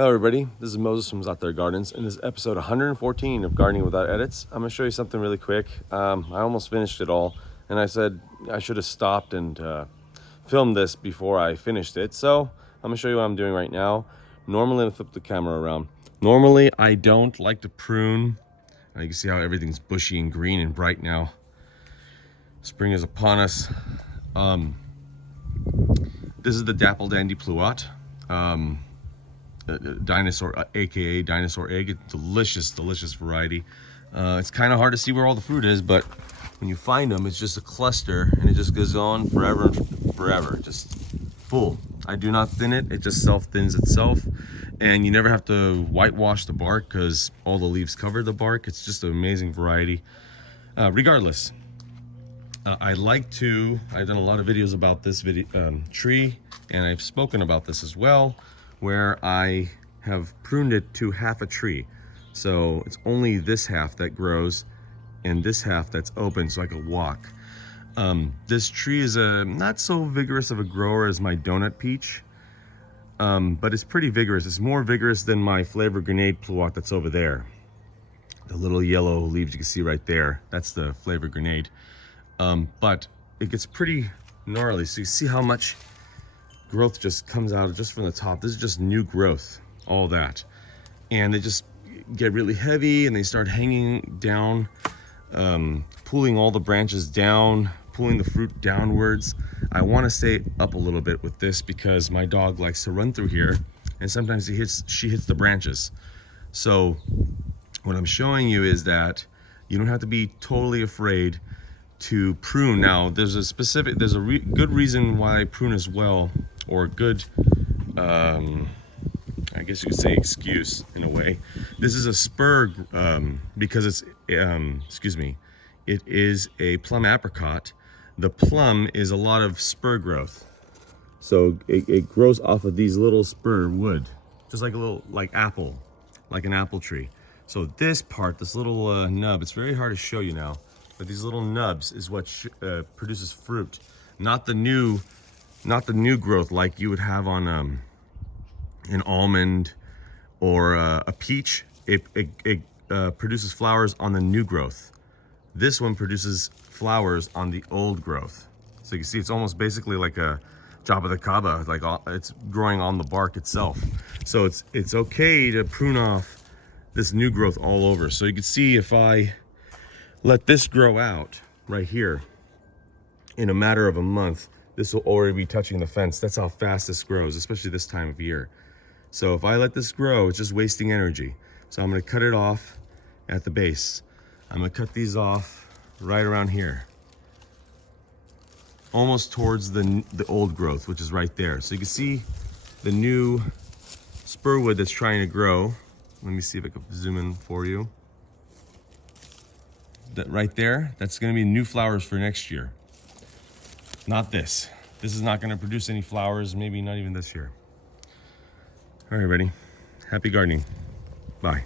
Hello everybody, this is Moses from ZAATARGARDENS Gardens, and this is episode 114 of Gardening Without Edits. I'm going to show you something really quick. I almost finished it all, and I said I should have stopped and filmed this before I finished it. So I'm going to show you what I'm doing right now. Normally, I'm going to flip the camera around. Normally, I don't like to prune. You can see how everything's bushy and green and bright now. Spring is upon us. This is the Dapple Dandy Pluot. Dinosaur, aka Dinosaur Egg. It's delicious variety. It's kind of hard to see where all the fruit is, but when you find them, it's just a cluster and it just goes on forever and forever, just full. I do not thin it, it just self-thins itself, and you never have to whitewash the bark because all the leaves cover the bark. It's just an amazing variety. Regardless, I've done a lot of videos about this tree, and I've spoken about this as well, where I have pruned it to half a tree. So it's only this half that grows and this half that's open so I could walk. This tree is not so vigorous of a grower as my donut peach, but it's pretty vigorous. It's more vigorous than my flavor grenade pluot that's over there. The little yellow leaves you can see right there, that's the flavor grenade. But it gets pretty gnarly. So you see how much growth just comes out just from the top. This is just new growth, all that. And they just get really heavy and they start hanging down, pulling all the branches down, pulling the fruit downwards. I want to stay up a little bit with this because my dog likes to run through here and sometimes she hits the branches. So what I'm showing you is that you don't have to be totally afraid to prune. Now there's a good reason why I prune as well, or good I guess you could say excuse in a way. This is a spur because it's it is a plum apricot. The plum is a lot of spur growth, so it grows off of these little spur wood, just like an apple tree. So this part, this little nub, it's very hard to show you now, but these little nubs is what produces fruit, not the new growth like you would have on an almond or a peach. It produces flowers on the new growth. This one produces flowers on the old growth. So you can see it's almost basically like a job of the kaba, like it's growing on the bark itself. So it's okay to prune off this new growth all over. So you can see if I let this grow out right here, in a matter of a month, this will already be touching the fence. That's how fast this grows, especially this time of year. So if I let this grow, it's just wasting energy. So I'm gonna cut it off at the base. I'm gonna cut these off right around here, almost towards the old growth, which is right there. So you can see the new spurwood that's trying to grow. Let me see if I can zoom in for you. That right there, that's gonna be new flowers for next year. Not this. This is not gonna produce any flowers, maybe not even this year. All right, everybody. Happy gardening. Bye.